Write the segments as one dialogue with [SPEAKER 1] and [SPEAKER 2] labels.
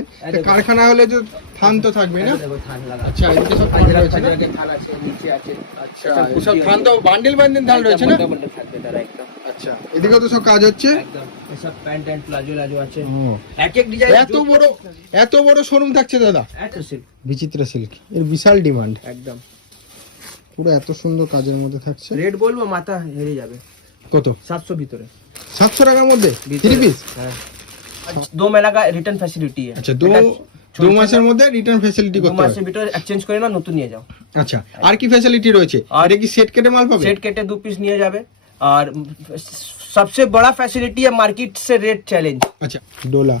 [SPEAKER 1] দেখো।
[SPEAKER 2] কারখানা হলে তো থান তো থাকবে না? আচ্ছা এদিকে সব থান রয়েছে না?
[SPEAKER 1] আছে নিচে আছে।
[SPEAKER 2] আচ্ছা সব থান তো বান্ডিল বান্ডিল থান রয়েছে না? আচ্ছা এদিকেও তো সব কাজ হচ্ছে?
[SPEAKER 1] এসব প্যান্ট প্লাজো লাজো আছে। এক এক ডিজাইন
[SPEAKER 2] এত বড় এত বড় শোরুম থাকছে দাদা?
[SPEAKER 1] এত সিল্ক
[SPEAKER 2] বিচিত্র সিল্ক এর বিশাল ডিমান্ড
[SPEAKER 1] একদম।
[SPEAKER 2] পুরো এত সুন্দর কাজের মধ্যে থাকছে।
[SPEAKER 1] রেট বলব মাথা হেরে যাবে।
[SPEAKER 2] কত?
[SPEAKER 1] সাতশো ভিতরে।
[SPEAKER 2] সাতশো টাকার মধ্যে? থ্রি পিস
[SPEAKER 1] হ্যাঁ। দो महीना का रिटर्न फैसिलिटी है
[SPEAKER 2] আচ্ছা দু
[SPEAKER 1] এটা
[SPEAKER 2] দু
[SPEAKER 1] চলছে
[SPEAKER 2] মাসের
[SPEAKER 1] না,
[SPEAKER 2] মধ্যে রিটার্ন ফ্যাসিলিটি
[SPEAKER 1] দু
[SPEAKER 2] করতে
[SPEAKER 1] মাসের
[SPEAKER 2] হবে
[SPEAKER 1] ভিতরে এক্সচেঞ্জ করে না নতুন নিয়ে যাও
[SPEAKER 2] আচ্ছা আর কি ফ্যাসিলিটি রয়েছে আর
[SPEAKER 1] আর-
[SPEAKER 2] কি সেট কেটে মাল পাবে
[SPEAKER 1] सेट केटे दो पीस নিয়ে যাবে और सबसे बड़ा फैसिलिटी है मार्केट से रेट चैलेंज
[SPEAKER 2] আচ্ছা ডোলা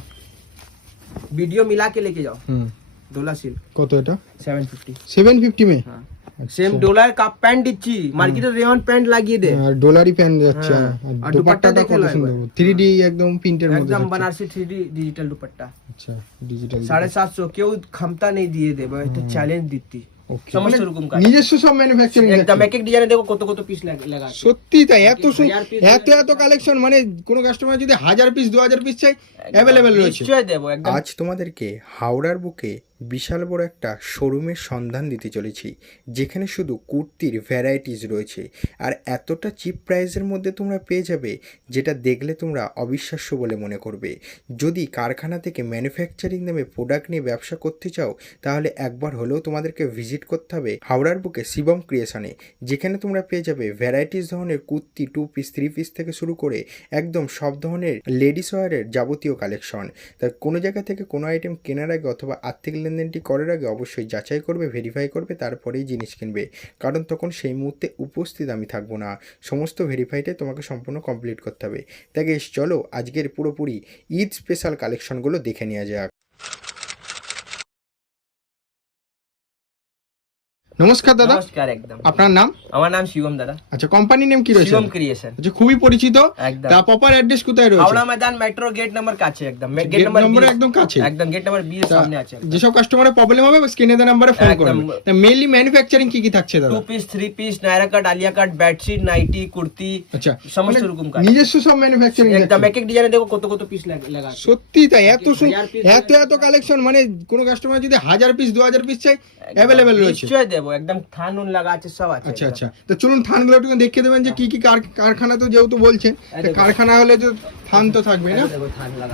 [SPEAKER 1] वीडियो मिला के लेके जाओ
[SPEAKER 2] হুম
[SPEAKER 1] डोला सिल्क
[SPEAKER 2] কত এটা
[SPEAKER 1] 750
[SPEAKER 2] সেভেন ফিফটি মে
[SPEAKER 1] হ্যাঁ সেম ডলার কাপ প্যান্ট দিচ্ছি মার্কেটে রেয়ন প্যান্ট লাগিয়ে দে
[SPEAKER 2] আর ডলারই প্যান যাচ্ছে
[SPEAKER 1] হ্যাঁ,
[SPEAKER 2] আর
[SPEAKER 1] আর
[SPEAKER 2] দুপাট্টাটা
[SPEAKER 1] দুপাট্টা দেখে
[SPEAKER 2] কত
[SPEAKER 1] লো
[SPEAKER 2] সুন্দর
[SPEAKER 1] একবার।
[SPEAKER 2] থ্রি ডি একদম প্রিন্টের মধ্যে
[SPEAKER 1] একদম
[SPEAKER 2] থাকছে।
[SPEAKER 1] बनारसी थ्री डिजिटल दुपट्टा
[SPEAKER 2] আচ্ছা ডিজিটাল
[SPEAKER 1] साढ़े सात सौ কেউ ক্ষমতা নেই দিয়ে দেবে এটা চ্যালেঞ্জ দিচ্ছি
[SPEAKER 2] ওকে
[SPEAKER 1] সমস্ত রকম কাজ
[SPEAKER 2] নিজস্ব সব ম্যানুফ্যাকচারিং
[SPEAKER 1] একদম এক এক ডিজাইনে দেখো কত কত পিস লাগা আছে।
[SPEAKER 2] সত্যি তাই এত সু-
[SPEAKER 1] হাজার piece
[SPEAKER 2] এত এত কালেকশন মানে কোনো কাস্টমার যদি হাজার পিস দু হাজার পিস চাই অ্যাভেলেবেল রয়েছে
[SPEAKER 1] নিশ্চয় দেবো একদম
[SPEAKER 3] আজ তোমাদেরকে হাওড়ার বুকে বিশাল বড় একটা শোরুমের সন্ধান দিতে চলেছি, যেখানে শুধু কুর্তির ভ্যারাইটিস রয়েছে। আর এতটা চিপ প্রাইসের মধ্যে তোমরা পেয়ে যাবে, যেটা দেখলে তোমরা অবিশ্বাস্য বলে মনে করবে। যদি কারখানা থেকে ম্যানুফ্যাকচারিং নামে প্রোডাক্ট নিয়ে ব্যবসা করতে চাও, তাহলে একবার হলেও তোমাদেরকে ভিজিট করতে হবে হাওড়ার বুকে শিবম ক্রিয়েশনে যেখানে তোমরা পেয়ে যাবে ভ্যারাইটিস ধরনের kurti two piece three piece থেকে শুরু করে একদম সব ধরনের লেডিস ওয়ারের যাবতীয় কালেকশন তাই কোনো জায়গা থেকে কোনো আইটেম কেনার আগে অথবা আর্থিক লেনদেনটি করার আগে অবশ্যই যাচাই করবে ভেরিফাই করবে, তারপরেই জিনিস কিনবে। কারণ তখন সেই মুহূর্তে উপস্থিত আমি থাকব না। সমস্ত ভেরিফাইটাই তোমাকে সম্পূর্ণ কমপ্লিট করতে হবে। তাই চলো আজকের পুরোপুরি ঈদ স্পেশাল কালেকশনগুলো দেখে নেওয়া যাক।
[SPEAKER 2] নমস্কার দাদা।
[SPEAKER 1] নমস্কার একদম।
[SPEAKER 2] আপনার নাম?
[SPEAKER 1] আমার নাম শিবম দাদা।
[SPEAKER 2] আচ্ছা কোম্পানি নেম কি রয়েছে?
[SPEAKER 1] শিবম ক্রিয়েশন
[SPEAKER 2] আচ্ছা খুবই পরিচিত।
[SPEAKER 1] একদম।
[SPEAKER 2] তা প্রপার অ্যাড্রেস কোথায় রয়েছে?
[SPEAKER 1] Howrah Maidan metro gate number কাছে একদম। গেট
[SPEAKER 2] গেট
[SPEAKER 1] নাম্বার
[SPEAKER 2] একদম কাছে।
[SPEAKER 1] একদম গেট নাম্বার 20 এর সামনে আছে
[SPEAKER 2] যেসব কাস্টমারের প্রবলেম হবে স্ক্রিনে দেওয়া নাম্বারে ফোন
[SPEAKER 1] একদম।
[SPEAKER 2] তা মেইনলি ম্যানুফ্যাকচারিং কি কি থাকছে দাদা?
[SPEAKER 1] Two piece three piece Nyra cut Alia cut bedsheet nighty kurti
[SPEAKER 2] আচ্ছা
[SPEAKER 1] সমস্ত
[SPEAKER 2] মানে
[SPEAKER 1] রকম কাজ।
[SPEAKER 2] নিজস্ব সব ম্যানুফ্যাকচারিং
[SPEAKER 1] একদম এক এক ডিজাইনে দেখো কত কত পিস লাগা
[SPEAKER 2] সত্যি তাই এত এত এত কালেকশন মানে কোনো কাস্টমার যদি হাজার পিস দু হাজার পিস চাই অ্যাভেলেবেল রয়েছে।
[SPEAKER 1] দেবো। একদম থান উন লাগা আছে সব আছে
[SPEAKER 2] আচ্ছা আচ্ছা। তো চলুন থানগুলো একটু দেখিয়ে দেবেন যে কি কি কারখানা তো যেহেতু বলছেন। কারখানা হলে তো থান তো থাকবে না?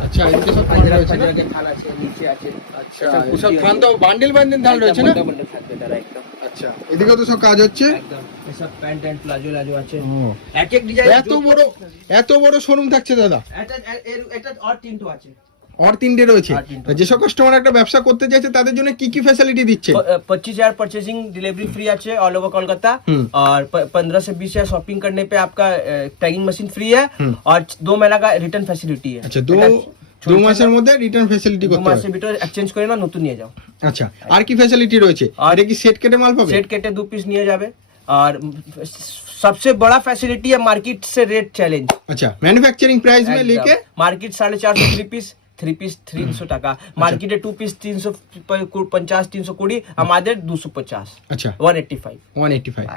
[SPEAKER 2] আচ্ছা এদিকে সব থান রয়েছে
[SPEAKER 1] থান আছে নিচে আছে।
[SPEAKER 2] আচ্ছা সব থান তো বান্ডিল বান্ডিল থান রয়েছে না?
[SPEAKER 1] থাকবে তারা একদম।
[SPEAKER 2] আচ্ছা এদিকেও তো সব কাজ হচ্ছে?
[SPEAKER 1] এসব প্যান্ট অ্যান্ড প্লাজো লাজো আছে। এক এক ডিজাইন
[SPEAKER 2] এত বড় এত বড় শোরুম থাকছে দাদা?
[SPEAKER 1] এটা এটা আর তিনটো আছে।
[SPEAKER 2] আর তিনটে রয়েছে
[SPEAKER 1] আর তিনটে।
[SPEAKER 2] তা যেসব কাস্টমার একটা ব্যবসা করতে চাইছে তাদের জন্য কি কি ফ্যাসিলিটি দিচ্ছে
[SPEAKER 1] पच्चीस हजार परचेसिंग डिलीवरी फ्री আছে ऑल ओवर कोलकाता
[SPEAKER 2] हम्म।
[SPEAKER 1] और पंद्रह से बीस हजार शॉपिंग करने पे आपका टैगिंग मशीन फ्री है
[SPEAKER 2] हम्म।
[SPEAKER 1] और दो महीना का रिटर्न फैसिलिटी है
[SPEAKER 2] আচ্ছা দু
[SPEAKER 1] এটা
[SPEAKER 2] দু
[SPEAKER 1] চলছে
[SPEAKER 2] মাসের
[SPEAKER 1] না,
[SPEAKER 2] মধ্যে রিটার্ন ফ্যাসিলিটি
[SPEAKER 1] দু
[SPEAKER 2] করতে
[SPEAKER 1] মাসের
[SPEAKER 2] হবে
[SPEAKER 1] ভিতরে এক্সচেঞ্জ করে না নতুন নিয়ে যাও
[SPEAKER 2] আচ্ছা আর কি ফ্যাসিলিটি রয়েছে আর
[SPEAKER 1] আর-
[SPEAKER 2] কি সেট কেটে মাল পাবে
[SPEAKER 1] सेट केटे दो पीस নিয়ে যাবে और सबसे बड़ा फैसिलिटी है मार्केट से रेट चैलेंज
[SPEAKER 2] আচ্ছা ম্যানুফ্যাকচারিং প্রাইস মে লিখে
[SPEAKER 1] মার্কেট সাড়ে চারশো থ্রি পিস থ্রি পিস তিনশো টাকা মার্কেটে টু পিস তিনশো পঞ্চাশ তিনশো কুড়ি আমাদের দুশো পঞ্চাশ
[SPEAKER 2] আচ্ছা
[SPEAKER 1] one eighty
[SPEAKER 2] five one eighty
[SPEAKER 1] five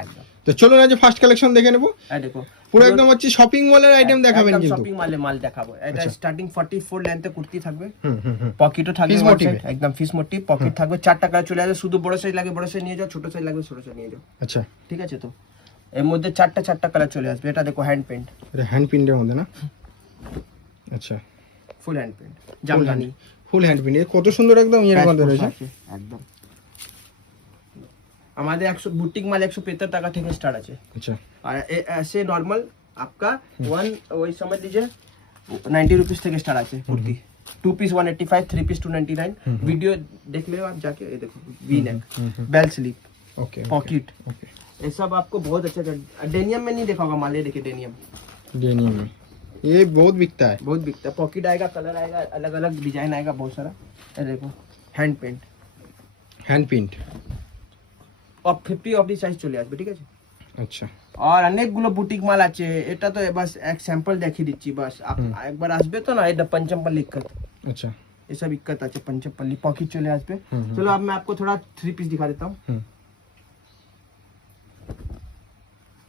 [SPEAKER 2] তো চলুন আজ ফার্স্ট কালেকশন দেখে নেব।
[SPEAKER 1] দেখো।
[SPEAKER 2] পুরো একদম হচ্ছে শপিং মলের আইটেম দেখাবেন কিন্তু।
[SPEAKER 1] শপিং মালে মাল দেখাবো। এটা। স্টার্টিং 44 লেন্থে কুর্তি থাকবে।
[SPEAKER 2] হুম হুম হুম।
[SPEAKER 1] পকেটও থাকবে একদম ফিস মোটিভ পকেট থাকবে। চারটা কালার চলে আসবে। শুধু বড় সাইজ লাগে বড় সাইজ নিয়ে যাও ছোট সাইজ লাগবে ছোট সাইজ নিয়ে যাও।
[SPEAKER 2] আচ্ছা।
[SPEAKER 1] ঠিক আছে তো? এর মধ্যে চারটা চারটা কালার চলে আসবে। এটা দেখো হ্যান্ড পেন্ট
[SPEAKER 2] এটা হ্যান্ড প্রিন্টের মধ্যে না? আচ্ছা।
[SPEAKER 1] full hand paint Jamdani
[SPEAKER 2] full hand print কত সুন্দর একদম ইয়ের মধ্যে রয়েছে
[SPEAKER 1] আছে, একদম আমাদের একশো বুটিক মাল একশো পেত্তর টাকা থেকে স্টার্ট আছে
[SPEAKER 2] আচ্ছা
[SPEAKER 1] और ए- ऐसे नॉर्मल आपका वन वही समझ लीजिए नाइन्टी रुपीज থেকে স্টার্ট আছে kurti two piece one eighty five three piece two ninety nine video देख ले आप जाके ये देखो V neck bell sleeve
[SPEAKER 2] okay
[SPEAKER 1] pocket
[SPEAKER 2] okay
[SPEAKER 1] ये सब आपको बहुत अच्छा अच्छा डेनियम में नहीं देखा होगा माले देखिए डेनियम
[SPEAKER 2] डेनियम में ये बहुत बिकता है
[SPEAKER 1] बहुत बिकता है पॉकेट आएगा कलर आएगा अलग अलग डिजाइन आएगा बहुत सारा ये देखो हैंड पेंट
[SPEAKER 2] হ্যান্ড প্রিন্ট
[SPEAKER 1] और फिफ्टी অফ দি সাইজ চলে আসবে ঠিক আছে
[SPEAKER 2] আচ্ছা
[SPEAKER 1] আর অনেকগুলো বুটিক মাল আছে এটা তো বাস এক স্যাম্পল দেখিয়ে দিচ্ছি বাস আপ- একবার আসবে তো না এটা पंचमपल्ली इक्कत
[SPEAKER 2] अच्छा
[SPEAKER 1] ये सब इक्कत আছে पंचमपल्ली पॉकेट चले আসবে
[SPEAKER 2] हम्म,
[SPEAKER 1] चलो अब मैं आपको थोड़ा थ्री पीस दिखा देता हूँ
[SPEAKER 2] হুম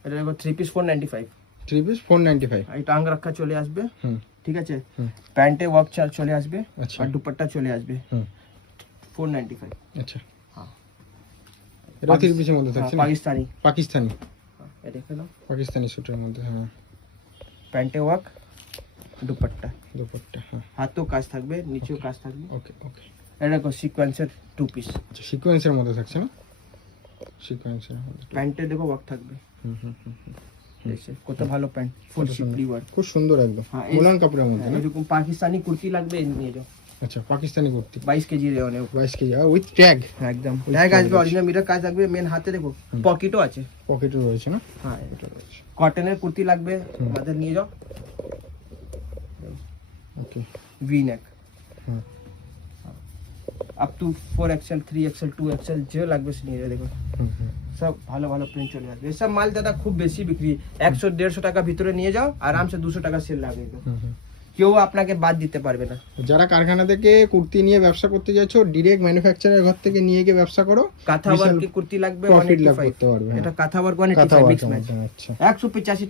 [SPEAKER 1] এটা দেখো three piece four ninety five
[SPEAKER 2] three piece four ninety five
[SPEAKER 1] এই টাং রাখা চলে আসবে।
[SPEAKER 2] হুম।
[SPEAKER 1] ঠিক আছে। প্যান্টে ওয়ার্ক চলে আসবে
[SPEAKER 2] আচ্ছা।
[SPEAKER 1] আর দুপাট্টা চলে আসবে।
[SPEAKER 2] হুম।
[SPEAKER 1] ফোর নাইনটি ফাইভ
[SPEAKER 2] আচ্ছা।
[SPEAKER 1] হ্যাঁ।
[SPEAKER 2] এটা থ্রি পিসের মধ্যে থাকছে
[SPEAKER 1] পাকিস্তানি।
[SPEAKER 2] পাকিস্তানি।
[SPEAKER 1] হ্যাঁ, এটা দেখে নাও।
[SPEAKER 2] পাকিস্তানি স্যুটের মধ্যে হ্যাঁ।
[SPEAKER 1] প্যান্টে ওয়ার্ক দুপাট্টা।
[SPEAKER 2] দুপাট্টা হ্যাঁ।
[SPEAKER 1] হাতেও কাজ থাকবে নিচেও কাজ থাকবে।
[SPEAKER 2] ওকে ওকে
[SPEAKER 1] এটা দেখো সিকোয়েন্সের টু পিস
[SPEAKER 2] আচ্ছা সিকোয়েন্সের মধ্যে থাকছে না? সিকোয়েন্সের মধ্যে
[SPEAKER 1] প্যান্টে দেখো ওয়ার্ক থাকবে।
[SPEAKER 2] হুম হুম হুম।
[SPEAKER 1] কত ভালো প্যান্ট ফুল শিপলি ওয়ার্ক
[SPEAKER 2] খুব সুন্দর একদম।
[SPEAKER 1] হ্যাঁ,
[SPEAKER 2] মোলান কাপড়ের মধ্যে
[SPEAKER 1] এরকম পাকিস্তানি কুর্তি লাগবে নিয়ে যাও।
[SPEAKER 2] আচ্ছা পাকিস্তানি কুর্তি।
[SPEAKER 1] বাইশ কেজি রেওনে
[SPEAKER 2] বাইশ কেজি উইথ ট্যাগ
[SPEAKER 1] হ্যাঁ একদম। ট্যাগ আসবে অরিজিনাল মিটার কাজ থাকবে মেন হাতে দেখো পকেটও আছে।
[SPEAKER 2] পকেটও রয়েছে না?
[SPEAKER 1] হ্যাঁ কটনের কুর্তি লাগবে আমাদের নিয়ে যাও।
[SPEAKER 2] Okay
[SPEAKER 1] V neck
[SPEAKER 2] hmm
[SPEAKER 1] up to four XL three XL two XL যে লাগবে সে নিয়ে যাও দেখো।
[SPEAKER 2] হুম হুম।
[SPEAKER 1] সব ভালো ভালো প্রিন্ট চলে আসবে। এসব মাল দাদা খুব বেশি বিক্রি। একশো দেড়শো টাকা ভিতরে নিয়ে যাও আরামসে দুশো টাকা সেল লাগিয়ে দাও কেউ আপনাকে বাদ দিতে পারবে না।
[SPEAKER 2] যারা কারখানা থেকে কুর্তি নিয়ে ব্যবসা করতে যাচ্ছো ডিরেক্ট ম্যানুফ্যাকচারের ঘর থেকে নিয়ে গিয়ে ব্যবসা করো।
[SPEAKER 1] কাঁথা কুর্তি লাগবে
[SPEAKER 2] প্রফিট লাভ করতে পারবে হ্যাঁ।
[SPEAKER 1] এটা কাঁথা ওয়ার্ক
[SPEAKER 2] মধ্যে আচ্ছা।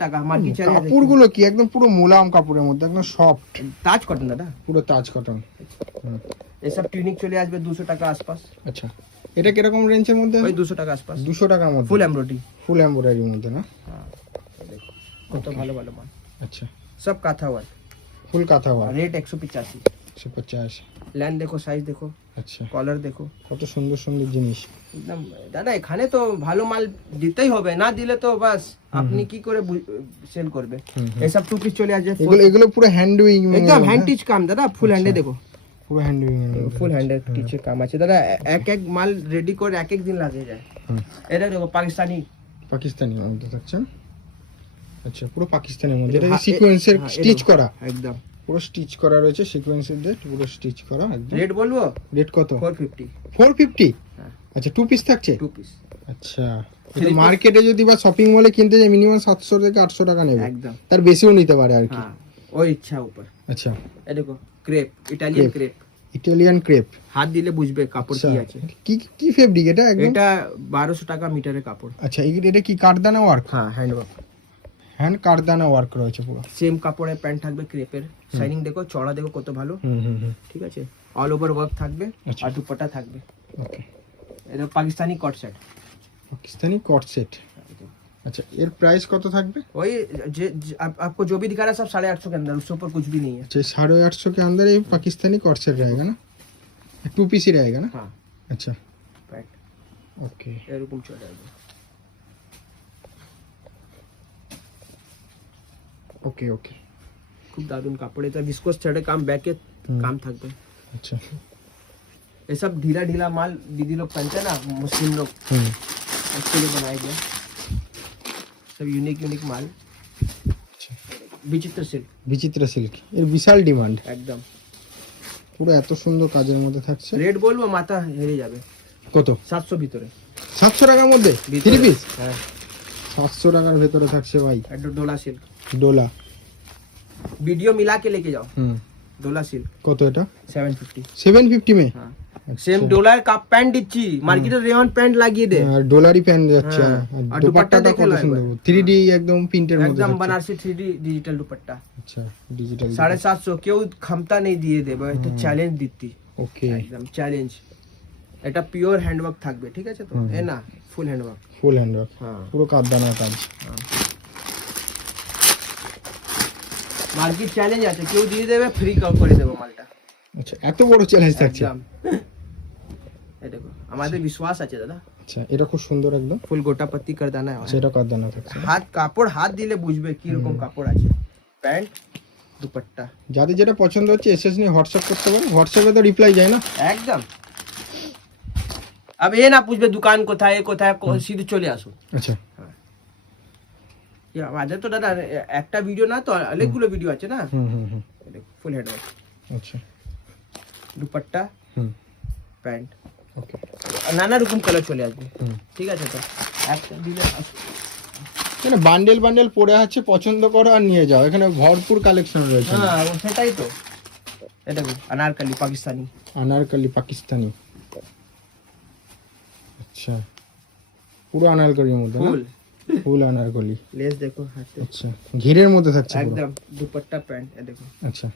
[SPEAKER 1] টাকা মার্কেট
[SPEAKER 2] কাপড়গুলো কি একদম পুরো মোলাম কাপড়ের মধ্যে একদম সফট
[SPEAKER 1] তাজ কটন দাদা।
[SPEAKER 2] পুরো তাজ কটন
[SPEAKER 1] এসব টিউনিক চলে আসবে দুশো টাকা আশপাশ।
[SPEAKER 2] আচ্ছা। এটা কীরকম রেঞ্জের মধ্যে?
[SPEAKER 1] ওই দুশো টাকা আশপাশ।
[SPEAKER 2] দুশো টাকার মধ্যে।
[SPEAKER 1] ফুল এমব্রয়ডারি
[SPEAKER 2] ফুল এমব্রয়ডারির মধ্যে না? দেখো।
[SPEAKER 1] কত ভালো ভালো মাল
[SPEAKER 2] আচ্ছা।
[SPEAKER 1] সব কাঁথা ওয়ার্ক
[SPEAKER 2] ফুল কাঁথা ওয়ার
[SPEAKER 1] রেট একশো পঁচাশি।
[SPEAKER 2] একশো পঞ্চাশ
[SPEAKER 1] ল্যান্ড দেখো সাইজ দেখো।
[SPEAKER 2] আচ্ছা।
[SPEAKER 1] কলার দেখো।
[SPEAKER 2] কত সুন্দর সুন্দর জিনিস।
[SPEAKER 1] একদম দাদা এখানে তো ভালো মাল দিতেই হবে। না দিলে তো বাস আপনি কি করে সেল করবে। এসব টু পিস চলে আসবে।
[SPEAKER 2] এগুলো এগুলো পুরো হ্যান্ড উইং
[SPEAKER 1] একদম হ্যান্ড টিচ কাম দাদা ফুল হ্যান্ডে দেখো।
[SPEAKER 2] পুরো হ্যান্ড উইং এর
[SPEAKER 1] ফুল হ্যান্ডের টিচের কাম আছে। দাদা এক এক মাল রেডি করে এক এক দিন লাগে যায়। এটা দেখো পাকিস্তানি।
[SPEAKER 2] পাকিস্তানি আচ্ছা পুরো পাকিস্তানের মধ্যে এটা সিকোয়েন্সের স্টিচ করা।
[SPEAKER 1] একদম।
[SPEAKER 2] পুরো স্টিচ করা রয়েছে সিকোয়েন্সের পুরো স্টিচ করা একদম।
[SPEAKER 1] রেট বলব?
[SPEAKER 2] রেট কত?
[SPEAKER 1] ফোর ফিফটি
[SPEAKER 2] ফোর ফিফটি
[SPEAKER 1] হ্যাঁ।
[SPEAKER 2] আচ্ছা টু পিস থাকছে?
[SPEAKER 1] টু পিস
[SPEAKER 2] আচ্ছা। মার্কেটে যদি বা শপিং মলে কিনতে যাই মিনিমাম সাতশো থেকে আটশো টাকা নেবে।
[SPEAKER 1] একদম।
[SPEAKER 2] তার বেশিও নিতে পারে আর কি।
[SPEAKER 1] হ্যাঁ। ওই ইচ্ছা উপর।
[SPEAKER 2] আচ্ছা।
[SPEAKER 1] এ দেখো crepe Italian
[SPEAKER 2] crepe Italian crepe
[SPEAKER 1] হাত দিলে বুঝবে কাপড় কি আচ্ছা, আছে।
[SPEAKER 2] কি কি ফেব্রিক এটা একদম?
[SPEAKER 1] এটা 1200 টাকা মিটারের কাপড়।
[SPEAKER 2] আচ্ছা এটা কি কারদানা ওয়ার্ক
[SPEAKER 1] হ্যাঁ হ্যান্ড ওয়ার্ক
[SPEAKER 2] হ্যান্ড কারদানা ওয়ার্ক রয়েছে পুরো।
[SPEAKER 1] সেম কাপড়ে প্যান্ট থাকবে ক্রেপের শাইনিং দেখো চড়া দেখো কত ভালো।
[SPEAKER 2] হুম হুম
[SPEAKER 1] ঠিক আছে? অল ওভার ওয়ার্ক থাকবে
[SPEAKER 2] আচ্ছা।
[SPEAKER 1] আর দুপাটা থাকবে।
[SPEAKER 2] ওকে
[SPEAKER 1] এটা Pakistani cut set
[SPEAKER 2] Pakistani cut set अच्छा एयर प्राइस कत থাকবে
[SPEAKER 1] वही जे, जे आप, आपको जो भी दिखा रहा है सब साढ़े आठ सौ के अंदर उससे ऊपर कुछ भी नहीं है
[SPEAKER 2] अच्छा साढ़े आठ सौ के अंदर ये पाकिस्तानी कॉट सेट रहेगा ना टू पीस ही रहेगा ना
[SPEAKER 1] हाँ
[SPEAKER 2] अच्छा
[SPEAKER 1] पैंट
[SPEAKER 2] ओके
[SPEAKER 1] এরকম চলে আসবে
[SPEAKER 2] ओके ओके
[SPEAKER 1] খুব দারুণ কাপড় এটা ভিসকোস ছেড়ে কাম ব্যাকে
[SPEAKER 2] হুম।
[SPEAKER 1] কাম থাকবে
[SPEAKER 2] अच्छा
[SPEAKER 1] ये सब ढीला ढीला माल दीदी लोग पहनते हैं ना मुस्लिम लोग
[SPEAKER 2] हम्म
[SPEAKER 1] उसके लिए बनाया गया সব ইউনিক ইউনিক মাল।
[SPEAKER 2] আচ্ছা।
[SPEAKER 1] বিচিত্র সিল্ক
[SPEAKER 2] বিচিত্র সিল্ক এর বিশাল ডিমান্ড
[SPEAKER 1] একদম।
[SPEAKER 2] পুরো এত সুন্দর কাজের মধ্যে থাকছে।
[SPEAKER 1] রেট বলব মাথা হেরে যাবে।
[SPEAKER 2] কত?
[SPEAKER 1] সাতশো ভিতরে।
[SPEAKER 2] সাতশো টাকার মধ্যে? থ্রি পিস
[SPEAKER 1] হ্যাঁ।
[SPEAKER 2] সাতশো টাকার ভেতরে থাকছে ভাই।
[SPEAKER 1] একটা ডোলা সিল্ক
[SPEAKER 2] ডোলা।
[SPEAKER 1] ভিডিও মিলা কে লেকে যাও।
[SPEAKER 2] হুম।
[SPEAKER 1] ডোলা সিল্ক
[SPEAKER 2] কত এটা?
[SPEAKER 1] সেভেন ফিফটি
[SPEAKER 2] সেভেন ফিফটি মে?
[SPEAKER 1] হ্যাঁ। সেম ডলার কাপ প্যান্ট দিচ্ছি। মার্কেটে রেওয়ান প্যান্ট লাগিয়ে দে।
[SPEAKER 2] হ্যাঁ, হ্যাঁ।
[SPEAKER 1] হ্যাঁ।
[SPEAKER 2] আর
[SPEAKER 1] প্যান্ট
[SPEAKER 2] যাচ্ছে
[SPEAKER 1] আর দুপাট্টাটা
[SPEAKER 2] কত সুন্দর। 3D একদম প্রিন্টের মধ্যে
[SPEAKER 1] একদম বানারসি 3D ডিজিটাল দুপাট্টা।
[SPEAKER 2] আচ্ছা ডিজিটাল
[SPEAKER 1] 750 কেউ ক্ষমতা নেই দিয়ে দেবে এটা চ্যালেঞ্জ দিতি।
[SPEAKER 2] ওকে
[SPEAKER 1] একদম চ্যালেঞ্জ এটা পিওর হ্যান্ডওয়ার্ক থাকবে ঠিক আছে তো? এ না ফুল হ্যান্ডওয়ার্ক
[SPEAKER 2] ফুল
[SPEAKER 1] হ্যান্ডওয়ার্ক
[SPEAKER 2] পুরো কাঁদানা কাজ।
[SPEAKER 1] মার্কেট চ্যালেঞ্জ আছে কেউ দিয়ে দেবে ফ্রি করে দেবো মালটা।
[SPEAKER 2] আচ্ছা এত বড় চ্যালেঞ্জ থাকছে।
[SPEAKER 1] এই দেখো আমাদের বিশ্বাস আছে দাদা
[SPEAKER 2] আচ্ছা এটা খুব সুন্দর একদম
[SPEAKER 1] ফুল গোটা পত্তি করে দানা
[SPEAKER 2] সেটা কাঠদানা থাকছে
[SPEAKER 1] হাত কাপড় হাত দিলে বুঝবে কি রকম কাপড় আছে প্যান্ট দুপাট্টা
[SPEAKER 2] যাদের যেটা পছন্দ হচ্ছে এসএস নিয়ে হোয়াটসঅ্যাপ করতে পারেন হোয়াটসঅ্যাপে তো রিপ্লাই যায় না
[SPEAKER 1] একদম अब ये না বুঝবে দোকান কোথায় এ কোথায় কো- সিধে চলে আসুন
[SPEAKER 2] আচ্ছা
[SPEAKER 1] এ আমাদের তো দাদা এ- একটা ভিডিও না তো অনেকগুলো ভিডিও আছে না
[SPEAKER 2] হুম হুম হুম
[SPEAKER 1] ফুল হেড
[SPEAKER 2] আচ্ছা
[SPEAKER 1] দুপাট্টা
[SPEAKER 2] হুম
[SPEAKER 1] প্যান্ট
[SPEAKER 2] ওকে
[SPEAKER 1] নানা রকম কালার চলে আসবে। ঠিক আছে তো? একটা দিলে
[SPEAKER 2] এখানে বান্ডেল বান্ডেল পড়ে আছে পছন্দ করো আর নিয়ে যাও। এখানে ভরপুর কালেকশন রয়েছে।
[SPEAKER 1] হ্যাঁ সেটাই তো। এটা আনারকলি পাকিস্তানি।
[SPEAKER 2] আনারকলি পাকিস্তানি। আচ্ছা। পুরো আনারকলির মধ্যে
[SPEAKER 1] ফুল।
[SPEAKER 2] ফুল আনারকলি।
[SPEAKER 1] লেস দেখো হাতে।
[SPEAKER 2] আচ্ছা। ঘিরের মধ্যে থাকছে
[SPEAKER 1] একদম দুপাট্টা প্যান্ট এ দেখো।
[SPEAKER 2] আচ্ছা।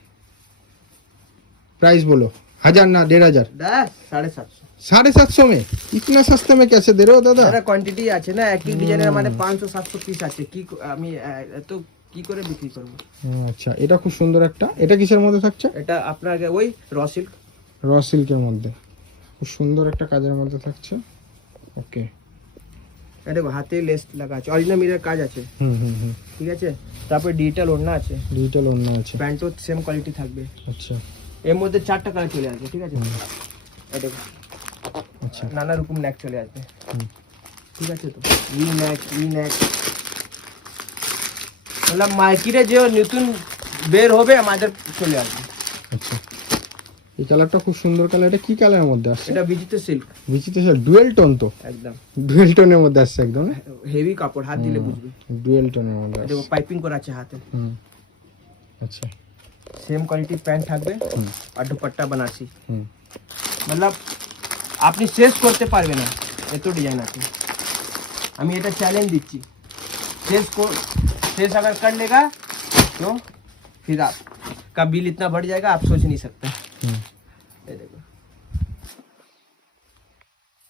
[SPEAKER 2] প্রাইস বলো। हजार ना डेढ़ हजार
[SPEAKER 1] दस साढ़े सात सौ
[SPEAKER 2] साढ़े सात सौ में इतना सस्ते में कैसे दे रहे हो दादा
[SPEAKER 1] দাদা কোয়ান্টিটি আছে না একই ডিজাইনের মানে পাঁচশো সাতশো পিস আছে কি ক- আমি আহ, এত কি করে বিক্রি করবো
[SPEAKER 2] হুম, আচ্ছা এটা খুব সুন্দর একটা এটা কিসের মধ্যে থাকছে
[SPEAKER 1] এটা আপনার আগে ওই র সিল্ক
[SPEAKER 2] র সিল্কের মধ্যে খুব সুন্দর একটা কাজের মধ্যে থাকছে ওকে
[SPEAKER 1] এটা দেখো হাতে লেস লাগা আছে অরিজিনাল মিরের কাজ আছে
[SPEAKER 2] হুম হুম হুম
[SPEAKER 1] ঠিক আছে তারপরে ডিজিটাল ওড়না আছে
[SPEAKER 2] ডিজিটাল অন্য আছে
[SPEAKER 1] প্যান্টও সেম কোয়ালিটি থাকবে
[SPEAKER 2] আচ্ছা
[SPEAKER 1] এর মধ্যে চারটা কালার চলে আসবে ঠিক আছে? দেখো
[SPEAKER 2] আচ্ছা।
[SPEAKER 1] নানা রকম নেক চলে আসবে। ঠিক আছে তো? ভি নেক ভি নেক মতলব মার্কেটে যে নতুন বের হবে আমাদের চলে আসবে।
[SPEAKER 2] আচ্ছা। এই কালারটা খুব সুন্দর কালার এটা কি কালারের মধ্যে আসছে?
[SPEAKER 1] এটা বিজিতে সিল্ক
[SPEAKER 2] বিচিতে ডুয়েল টোন তো?
[SPEAKER 1] একদম।
[SPEAKER 2] ডুয়েল টোনের মধ্যে আসছে একদম
[SPEAKER 1] হেভি কাপড় হাত দিলে বুঝবে।
[SPEAKER 2] ডুয়েল টোনের মধ্যে আসছে।
[SPEAKER 1] পাইপিং করা আছে হাতে।
[SPEAKER 2] হুম। আচ্ছা।
[SPEAKER 1] সেম কোয়ালিটি প্যান্ট থাকবে
[SPEAKER 2] হুম
[SPEAKER 1] আর দুপাট্টা বানারসি
[SPEAKER 2] হুম
[SPEAKER 1] মতলব আপনি শেষ করতে পারবে না এত ডিজাইন আছে আমি এটা চ্যালেঞ্জ দিচ্ছি শেষ को- शेष अगर कर लेगा तो फिर आपका बिल इतना बढ़ जाएगा आप सोच नहीं सकते
[SPEAKER 2] হুম
[SPEAKER 1] ये देखो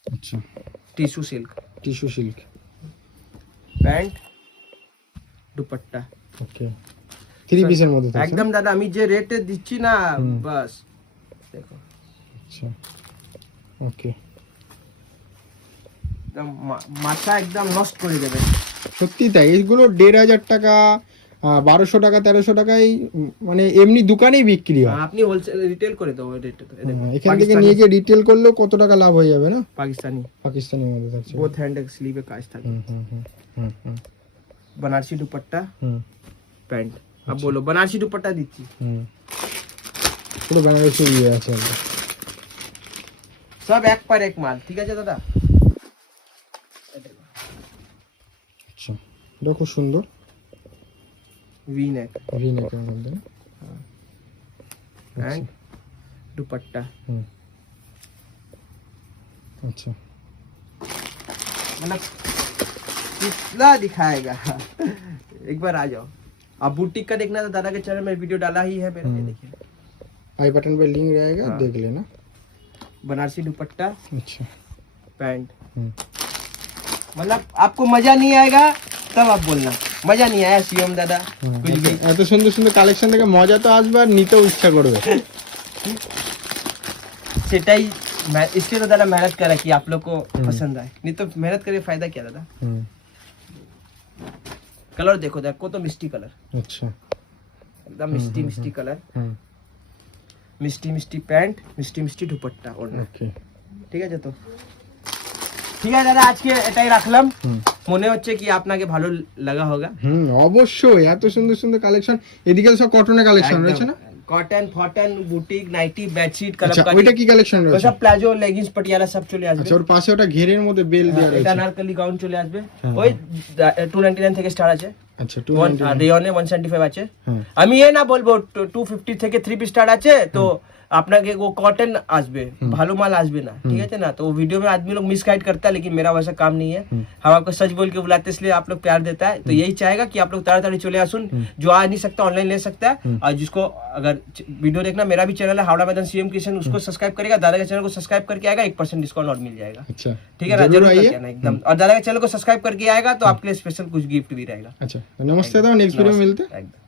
[SPEAKER 2] আচ্ছা
[SPEAKER 1] tissue silk
[SPEAKER 2] tissue silk
[SPEAKER 1] pant dupatta
[SPEAKER 2] okay Three পিসের মধ্যে
[SPEAKER 1] একদম দাদা আমি যে রেটে দিচ্ছি না বাস। দেখো।
[SPEAKER 2] আচ্ছা। ওকে।
[SPEAKER 1] একদম মাথা একদম নষ্ট করে দেবে।
[SPEAKER 2] সত্যি তাই এইগুলো দেড় হাজার টাকা বারোশো টাকা তেরোশো টাকায় উম, মানে এমনি দোকানেই বিক্রি হয়।
[SPEAKER 1] আপনি হোলসেল রিটেল করে দেবো
[SPEAKER 2] হ্যাঁ, এখান থেকে নিয়ে গিয়ে রিটেল করলেও কত টাকা লাভ হয়ে যাবে না?
[SPEAKER 1] পাকিস্তানি।
[SPEAKER 2] পাকিস্তানের মধ্যে থাকছে।
[SPEAKER 1] বোথ হ্যান্ড স্লিভে কাজ থাকে।
[SPEAKER 2] হুম হুম হুম হুম হুম
[SPEAKER 1] बनारसी दुपट्टा
[SPEAKER 2] হুম
[SPEAKER 1] पैंट अब बोलो बनारसी दुपट्टा दीजिए
[SPEAKER 2] হুম পুরো বেনারসি ইয়ে আছে একদম
[SPEAKER 1] सब एक पर एक माल ठीक है दादा
[SPEAKER 2] আচ্ছা এটা খুব সুন্দর
[SPEAKER 1] वी नेक
[SPEAKER 2] ভি নেকের মধ্যে
[SPEAKER 1] एंड दुपट्टा
[SPEAKER 2] হুম আচ্ছা
[SPEAKER 1] मतलब कितना दिखाएगा एक बार आ जाओ आप बुटीक का देखना तो दादा के चैनल में वीडियो डाला ही है मेरा ये देखिए
[SPEAKER 2] आई बटन पे लिंक रहेगा
[SPEAKER 1] हाँ।
[SPEAKER 2] देख लेना
[SPEAKER 1] बनारसी दुपट्टा
[SPEAKER 2] अच्छा
[SPEAKER 1] पैंट
[SPEAKER 2] হুম
[SPEAKER 1] मतलब आपको मजा नहीं आएगा तब आप बोलना मजा नहीं आया सीएम दादा
[SPEAKER 2] হুম,
[SPEAKER 1] कुछ भी
[SPEAKER 2] এত- এত সুন্দর সুন্দর কালেকশন থেকে মজা তো আসবে আর নিতেও ইচ্ছা করবে
[SPEAKER 1] सेटाई मैं- इसलिए तो दादा मेहनत करा कि आप लोग को
[SPEAKER 2] हम्म।
[SPEAKER 1] पसंद आए नहीं तो मेहनत करके फायदा क्या दादा কালার দেখো দেখ কত মিষ্টি কালার
[SPEAKER 2] আচ্ছা।
[SPEAKER 1] একদম মিষ্টি
[SPEAKER 2] মিষ্টি
[SPEAKER 1] কালার মিষ্টি মিষ্টি প্যান্ট মিষ্টি মিষ্টি দুপাট্টা
[SPEAKER 2] ওর
[SPEAKER 1] ঠিক আছে তো? ঠিক আছে দাদা আজকে এটাই রাখলাম। মনে হচ্ছে কি আপনাকে ভালো লাগা হবে
[SPEAKER 2] হুম অবশ্যই এত সুন্দর সুন্দর কালেকশন এদিকে সব কটনের কালেকশন রয়েছে না?
[SPEAKER 1] কটন ফটন বুটিক নাইটি বেডশিট
[SPEAKER 2] ওইটা কি কালেকশন রয়েছে?
[SPEAKER 1] সব প্লাজো লেগিংস পটিয়ালা সব চলে আসবে।
[SPEAKER 2] আচ্ছা ওর পাশে ওটা ঘেরের মধ্যে বেল দেওয়া
[SPEAKER 1] রয়েছে। এটা নারকলি গাউন চলে আসবে।
[SPEAKER 2] হ্যাঁ,
[SPEAKER 1] ওই টু নাইনটি নাইন থেকে স্টার্ট আছে।
[SPEAKER 2] আচ্ছা টু
[SPEAKER 1] রেয়নে ওয়ান সেভেন্টি ফাইভ আছে।
[SPEAKER 2] হ্যাঁ।
[SPEAKER 1] আমি এ না বলব টু ফিফটি থেকে থ্রি পিস স্টার্ট আছে তো আপনাকে वो कॉटन আসবে ভালো মাল আসবে না ठीक है ना तो वो वीडियो में आदमी लोग मिसगाइड करता है लेकिन मेरा वैसा काम नहीं है हम आपको सच बोल के बुलाते हैं, इसलिए आप लोग प्यार देता है तो यही चाहेगा कि आप लोग ताड़ाताड़ी चले आसुन जो आ नहीं सकता ऑनलाइन ले सकता है और जिसको अगर च- वीडियो देखना मेरा भी चैनल है हावड़ा मैदान सीएम किशन उसको सब्सक्राइब करेगा दादा के चैनल को सब्सक्राइब करके आएगा एक परसेंट डिस्काउंट और मिल जाएगा
[SPEAKER 2] अच्छा
[SPEAKER 1] ठीक है ना
[SPEAKER 2] जरूर
[SPEAKER 1] जरूर
[SPEAKER 2] आइए
[SPEAKER 1] करके आना एकदम और दादा के चैनल को सब्सक्राइब करके आएगा तो आपके लिए स्पेशल कुछ गिफ्ट भी रहेगा
[SPEAKER 2] अच्छा नमस्ते दादा नेक्स्ट वीडियो में मिलते हैं
[SPEAKER 1] एकदम